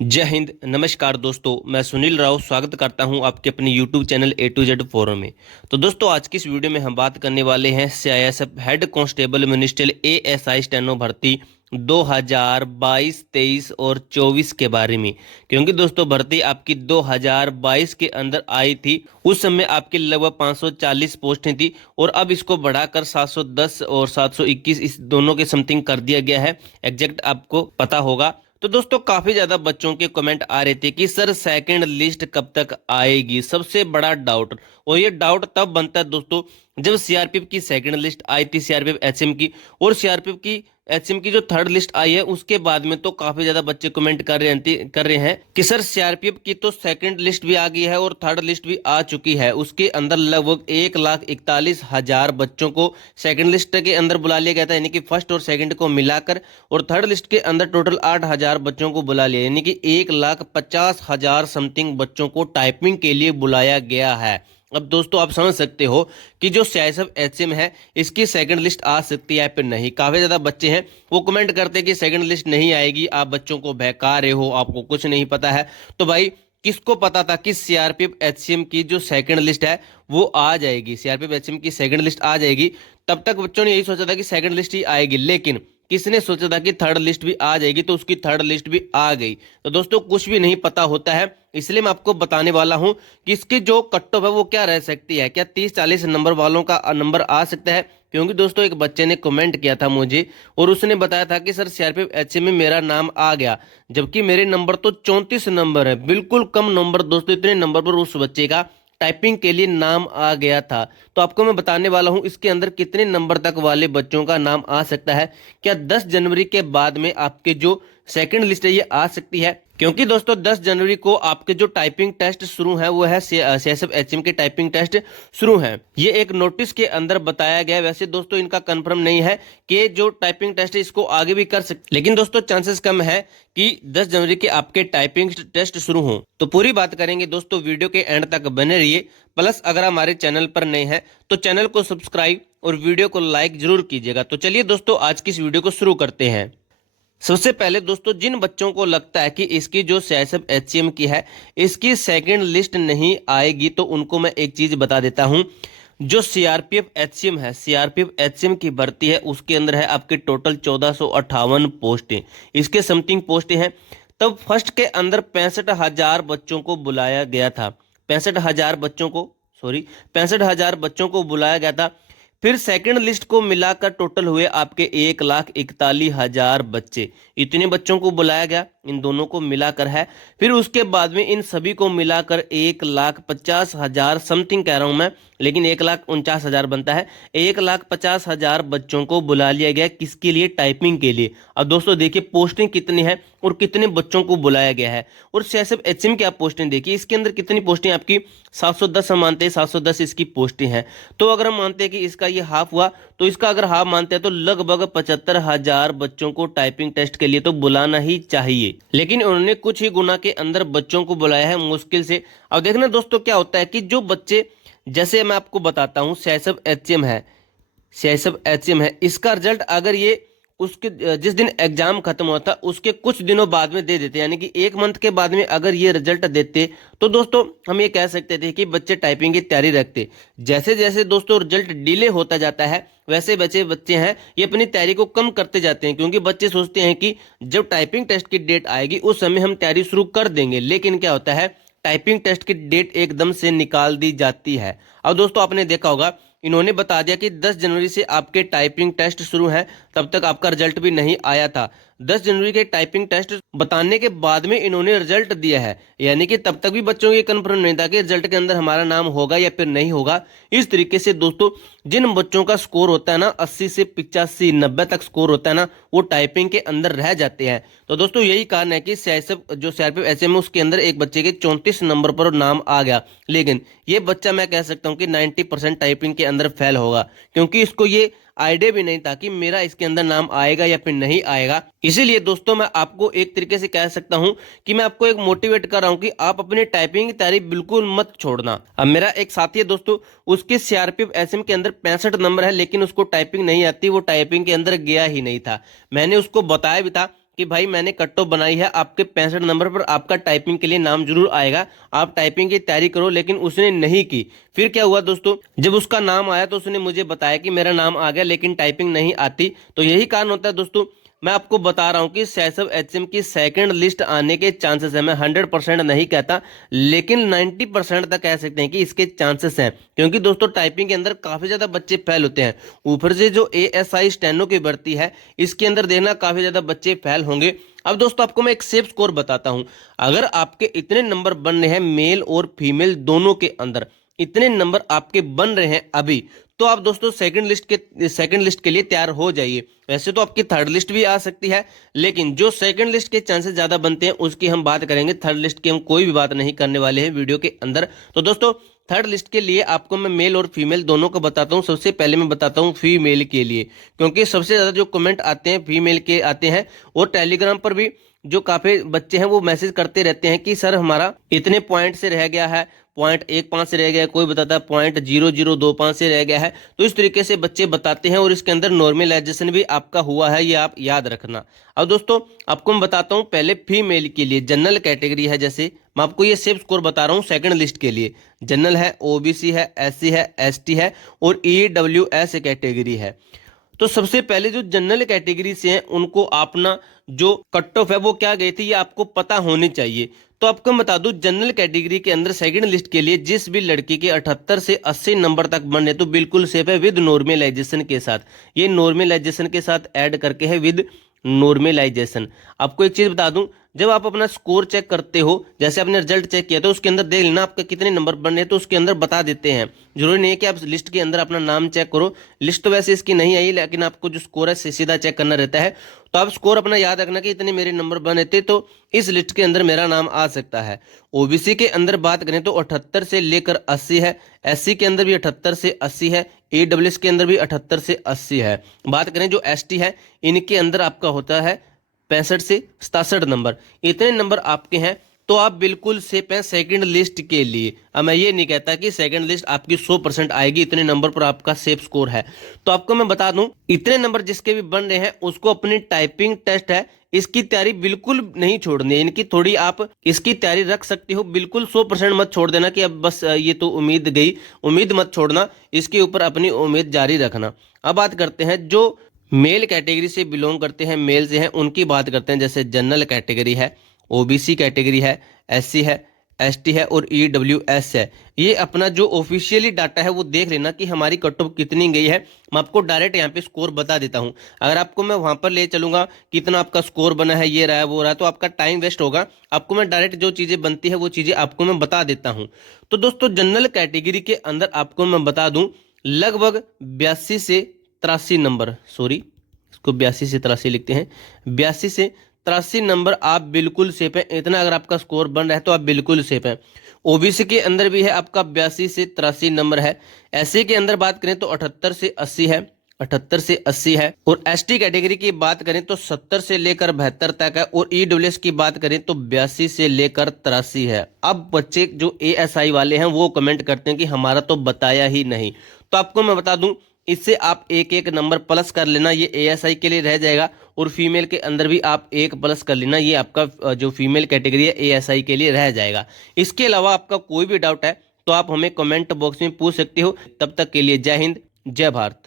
जय हिंद। नमस्कार दोस्तों, मैं सुनील राव स्वागत करता हूं आपके अपने YouTube channel A to Z forum में। तो दोस्तों, आज की इस वीडियो में हम बात करने वाले हैं CISF head constable ministerial ASI steno भर्ती 2022, 23 और 24 के बारे में। क्योंकि दोस्तों, भर्ती आपकी 2022 के अंदर आई थी। उस समय आपकी लगभग 540 पोस्टें थी और अब इसको बढ़ाकर 710 और 721 इस दोनों के समथिंग कर दिया गया है। एग्जैक्ट आपको पता होगा। तो दोस्तों, काफी ज्यादा बच्चों के कमेंट आ रहे थे कि सर सेकंड लिस्ट कब तक आएगी, सबसे बड़ा डाउट। और ये डाउट तब बनता है दोस्तों, जब सीआरपीएफ की सेकंड लिस्ट आई थी, सीआरपीएफ एचएम की, और सीआरपीएफ की एचएम की जो थर्ड लिस्ट आई है उसके बाद में तो काफी ज्यादा बच्चे कमेंट कर रहे हैं कि सर सीआरपीएफ की तो सेकंड लिस्ट भी आ गई है और थर्ड लिस्ट भी आ चुकी है। उसके अंदर लगभग 1,41,000 बच्चों को सेकंड लिस्ट के अंदर बुला लिया गया था, यानी कि फर्स्ट और सेकंड को मिलाकर। और थर्ड लिस्ट के अंदर टोटल 8,000 बच्चों को बुला लिया, यानी कि 1,50,000 समथिंग बच्चों को टाइपिंग के लिए बुलाया गया है। अब दोस्तों, आप समझ सकते हो कि जो सीआईएसएफ एचएम है इसकी सेकंड लिस्ट आ सकती है फिर नहीं। काफी ज्यादा बच्चे हैं वो कमेंट करते हैं कि सेकंड लिस्ट नहीं आएगी, आप बच्चों को बहका रहे हो, आपको कुछ नहीं पता है। तो भाई, किसको पता था कि सीआरपीएफ एचएम की जो सेकंड लिस्ट है वो आ जाएगी, सीआरपीएफ एचएम की सेकंड लिस्ट आ जाएगी। तब तक बच्चों ने यही सोचा था कि सेकंड लिस्ट ही आएगी, लेकिन किसने सोचा था कि थर्ड लिस्ट भी आ जाएगी, तो उसकी थर्ड लिस्ट भी आ गई। तो दोस्तों, कुछ भी नहीं पता होता है, इसलिए मैं आपको बताने वाला हूं कि इसकी जो कट ऑफ है वो क्या रह सकती है। क्या 30-40 नंबर वालों का नंबर आ सकता है? क्योंकि दोस्तों, एक बच्चे ने कमेंट किया था मुझे और उसने बताया था कि सर सीआरपीएफ एचएम में मेरा नाम आ गया, जबकि मेरे नंबर तो 34 नंबर है। बिल्कुल कम नंबर दोस्तों, इतने नंबर पर उस बच्चे का टाइपिंग के लिए नाम आ गया था। तो आपको मैं बताने वाला हूं इसके अंदर कितने नंबर तक वाले बच्चों का नाम आ सकता है। क्या 10 जनवरी के बाद में आपके जो सेकंड लिस्ट है ये आ सकती है? क्योंकि दोस्तों, 10 जनवरी को आपके जो टाइपिंग टेस्ट शुरू है वो है सीएसएफ एचएम के टाइपिंग टेस्ट शुरू है। ये एक नोटिस के अंदर बताया गया है। वैसे दोस्तों, इनका कंफर्म नहीं है कि जो टाइपिंग टेस्ट है इसको आगे भी कर सकते, लेकिन दोस्तों चांसेस कम है कि 10 जनवरी के आपके टाइपिंग टेस्ट शुरू हो। तो पूरी बात करेंगे दोस्तों, वीडियो के एंड तक बने रहिए। प्लस अगर हमारे चैनल पर नए हैं तो चैनल को सब्सक्राइब और वीडियो को लाइक जरूर कीजिएगा। तो चलिए दोस्तों, आज की इस वीडियो को शुरू करते हैं। सबसे पहले दोस्तों, जिन बच्चों को लगता है कि इसकी जो सीआईएसएफ एचएम की है इसकी सेकंड लिस्ट नहीं आएगी, तो उनको मैं एक चीज बता देता हूं। जो सीआरपीएफ एचएम है, सीआरपीएफ एचएम की भर्ती है, उसके अंदर है आपके टोटल 1458 पोस्टें, इसके समथिंग पोस्टें हैं। तब फर्स्ट के अंदर 65,000 बच्चों को बुलाया गया था। 65,000 बच्चों को, सॉरी, 65,000 बच्चों को बुलाया गया था। फिर सेकंड लिस्ट को मिलाकर टोटल हुए आपके 1,41,000 बच्चे। इतने बच्चों को बुलाया गया, इन दोनों को मिलाकर है। फिर उसके बाद में इन सभी को मिलाकर 1,50,000 समथिंग कह रहा हूं मैं, लेकिन 1,49,000 बनता है। 1,50,000 बच्चों को बुला लिया गया, किसके लिए? टाइपिंग के लिए। अब दोस्तों देखिए, पोस्टिंग कितनी है और कितने बच्चों को बुलाया गया है। और सीएसएफ एचएम की आप पोस्टिंग देखिए, इसके अंदर कितनी पोस्टें आपकी 710 हम मानते हैं, 710 इसकी पोस्टें हैं। तो अगर हम मानते हैं कि इसका ये हाफ हुआ, तो इसका अगर हाफ मानते हैं तो लगभग 75,000 बच्चों को टाइपिंग टेस्ट के लिए तो बुलाना ही चाहिए। लेकिन उन्होंने कुछ ही गुना के अंदर बच्चों को बुलाया है, मुश्किल से। अब देखना दोस्तों, क्या होता है कि जो बच्चे, जैसे मैं आपको बताता हूं, सीआईएसएफ एचएम है, सीआईएसएफ एचएम है, इसका रिजल्ट अगर ये उसके जिस दिन एग्जाम खत्म हुआ था उसके कुछ दिनों बाद में दे देते, यानी कि 1 मंथ के बाद में अगर ये रिजल्ट देते, तो दोस्तों हम ये कह सकते थे कि बच्चे टाइपिंग की तैयारी रखते। जैसे जैसे दोस्तों रिजल्ट डिले होता जाता है, वैसे बच्चे हैं ये अपनी तैयारी को कम करते जाते हैं। क्योंकि बच्चे सोचते हैं कि जब टाइपिंग टेस्ट की डेट आएगी उस समय हम तैयारी शुरू कर देंगे, लेकिन क्या होता है, टाइपिंग टेस्ट की डेट एकदम से निकाल दी जाती है। अब दोस्तों, आपने देखा होगा, इन्होंने बता दिया कि 10 जनवरी से आपके टाइपिंग टेस्ट शुरू हैं, तब तक आपका रिजल्ट भी नहीं आया था। 10 जनवरी के टाइपिंग टेस्ट बताने के बाद में इन्होंने रिजल्ट दिया है, यानी कि तब तक भी बच्चों को कंफर्म नहीं था कि रिजल्ट के अंदर हमारा नाम होगा या फिर नहीं होगा। इस तरीके से दोस्तों, जिन बच्चों का स्कोर होता है ना 80 से 85, 90 तक स्कोर होता है ना, वो टाइपिंग के अंदर रह जाते हैं। तो दोस्तों, यही कारण है कि सीआईएसएफ जो सीआरपीएफ एचएम है उसके अंदर एक बच्चे के 34 नंबर पर नाम आ गया। लेकिन ये बच्चा, मैं कह सकता हूँ कि 90% टाइपिंग के अंदर फेल होगा, क्योंकि इसको ये आइडिया भी नहीं था कि मेरा इसके अंदर नाम आएगा या फिर नहीं आएगा। इसीलिए दोस्तों, मैं आपको एक तरीके से कह सकता हूं कि मैं आपको एक मोटिवेट कर रहा हूं कि आप अपने टाइपिंग की तैयारी बिल्कुल मत छोड़ना। अब मेरा एक साथी है दोस्तों, उसके सीआरपीएफ एचएम के अंदर 65 नंबर है, लेकिन उसको टाइपिंग नहीं आती, वो टाइपिंग के अंदर गया ही नहीं था। मैंने उसको बताया भी था कि भाई मैंने कट ऑफ बनाई है, आपके 65 नंबर पर आपका टाइपिंग के लिए नाम जरूर आएगा, आप टाइपिंग की तैयारी करो। लेकिन उसने नहीं की। फिर क्या हुआ दोस्तों, जब उसका नाम आया तो उसने मुझे बताया कि मेरा नाम आ गया लेकिन टाइपिंग नहीं आती। तो यही कारण होता है दोस्तों, मैं आपको बता रहा हूं कि सीआईएसएफ एचएसएम की सेकंड लिस्ट आने के चांसेस है। मैं 100% नहीं कहता, लेकिन 90% तक कह सकते हैं कि इसके चांसेस हैं। क्योंकि दोस्तों टाइपिंग के अंदर काफी ज्यादा बच्चे फेल होते हैं। ऊपर से जो एएसआई स्टेनो की भर्ती है, इसके अंदर देखना काफी ज्यादा बच्चे फेल होंगे। अब दोस्तों आपको मैं एक सेफ स्कोर बताता हूं। अगर आपके इतने नंबर बन रहे हैं मेल और फीमेल दोनों के अंदर, इतने नंबर आपके बन रहे हैं अभी, तो आप दोस्तों सेकंड लिस्ट के लिए तैयार हो जाइए। वैसे तो आपकी थर्ड लिस्ट भी आ सकती है, लेकिन जो सेकंड लिस्ट के चांसेस ज्यादा बनते हैं उसकी हम बात करेंगे। थर्ड लिस्ट की हम कोई भी बात नहीं करने वाले हैं वीडियो के अंदर। तो दोस्तों थर्ड लिस्ट के लिए आपको मैं मेल और फीमेल दोनों को बताता हूं। सबसे पहले मैं बताता हूं फीमेल के लिए, क्योंकि सबसे ज्यादा जो कमेंट आते हैं फीमेल के आते हैं। और टेलीग्राम पर भी जो काफी बच्चे हैं वो मैसेज करते रहते हैं कि सर हमारा इतने पॉइंट से रह गया है, .15 से रह गया है, कोई बताता है .0025 से रह गया है। तो इस तरीके से बच्चे बताते हैं और इसके अंदर नॉर्मलाइजेशन भी आपका हुआ है, ये आप याद रखना। अब दोस्तों आपको मैं बताता हूं पहले फीमेल के लिए जनरल कैटेगरी है। जैसे मैं आपको ये सेफ स्कोर बता रहा हूं सेकंड लिस्ट के लिए। जनरल है, ओबीसी है, एससी है, एसटी है और ईडब्ल्यूएस कैटेगरी है। तो सबसे पहले जो जनरल कैटेगरी से हैं उनको अपना जो कट ऑफ है वो क्या गई थी ये आपको पता होनी चाहिए। तो आपको मैं बता दूं जनरल कैटेगरी के अंदर सेकंड लिस्ट के लिए जिस भी लड़की के 78 से 80 नंबर तक बने तो बिल्कुल सेफ है विद नॉर्मलाइजेशन के साथ। ये नॉर्मलाइजेशन के साथ ऐड करके है विद नॉर्मलाइजेशन। आपको एक चीज बता दूं, जब आप अपना स्कोर चेक करते हो, जैसे आपने रिजल्ट चेक किया तो उसके अंदर देख लेना आपके कितने नंबर बने हैं, तो उसके अंदर बता देते हैं। जरूरी नहीं है कि आप लिस्ट के अंदर अपना नाम चेक करो। लिस्ट तो वैसे इसकी नहीं आई, लेकिन आपको जो स्कोर है सीधा चेक करना रहता है। तो आप स्कोर अपना याद रखना कि इतने मेरे नंबर बने थे तो इस लिस्ट के अंदर मेरा नाम आ सकता है। ओबीसी के अंदर बात करें तो 78 से लेकर 80 है, एससी के अंदर भी 78 से 80 है, ईडब्ल्यूएस के अंदर भी 78 से 80 है। बात करें जो एसटी है, इनके अंदर आपका होता है 65 से 67 नंबर। इतने नंबर आपके हैं तो आप बिल्कुल सेफ हैं सेकंड लिस्ट के लिए। अब मैं ये नहीं कहता कि सेकंड लिस्ट आपकी 100% आएगी, इतने नंबर पर आपका सेफ स्कोर है। तो आपको मैं बता दूं इतने नंबर जिसके भी बन रहे हैं उसको अपनी टाइपिंग टेस्ट है इसकी तैयारी बिल्कुल नहीं छोड़नी है। इनकी थोड़ी आप इसकी तैयारी रख सकते हो, बिल्कुल 100% मत छोड़ देना कि अब बस ये तो उम्मीद गई। उम्मीद मत छोड़ना, इसके ऊपर अपनी उम्मीद जारी रखना। अब बात करते हैं जो मेल कैटेगरी से बिलोंग करते हैं, मेल से हैं, उनकी बात करते हैं। जैसे जनरल कैटेगरी है, ओबीसी कैटेगरी है, एससी है, एसटी है और ईडब्ल्यूएस है। ये अपना जो ऑफिशियली डाटा है वो देख लेना कि हमारी कट ऑफ कितनी गई है। मैं आपको डायरेक्ट यहाँ पे स्कोर बता देता हूँ। अगर आपको मैं वहां पर ले चलूंगा कितना आपका स्कोर बना है, ये रहा है वो रहा है, तो आपका टाइम वेस्ट होगा। आपको मैं डायरेक्ट जो चीजें बनती है वो चीजें आपको मैं बता देता हूँ। तो दोस्तों जनरल कैटेगरी के अंदर आपको मैं बता दूं लगभग 82 से 83 नंबर, सॉरी इसको 82 से 83 लिखते हैं, 82 से 83 नंबर आप बिल्कुल सेफ है। इतना अगर आपका स्कोर बन रहा है तो आप बिल्कुल सेफ है। ओबीसी के अंदर भी है आपका 82 से 83 नंबर है। एससी के अंदर बात करें तो 78 से 80 है, 78 से 80 है। और एसटी कैटेगरी की बात करें तो 70 से लेकर 72 तक है। और ईडब्ल्यूएस की बात करें तो 82 से लेकर 83 है। अब बच्चे जो एएसआई वाले हैं वो कमेंट करते हैं कि हमारा तो बताया ही नहीं। तो आपको मैं बता दूं इससे आप एक एक नंबर प्लस कर लेना, ये एएसआई के लिए रह जाएगा। और फीमेल के अंदर भी आप एक प्लस कर लेना, ये आपका जो फीमेल कैटेगरी है एएसआई के लिए रह जाएगा। इसके अलावा आपका कोई भी डाउट है तो आप हमें कमेंट बॉक्स में पूछ सकते हो। तब तक के लिए जय हिंद, जय भारत।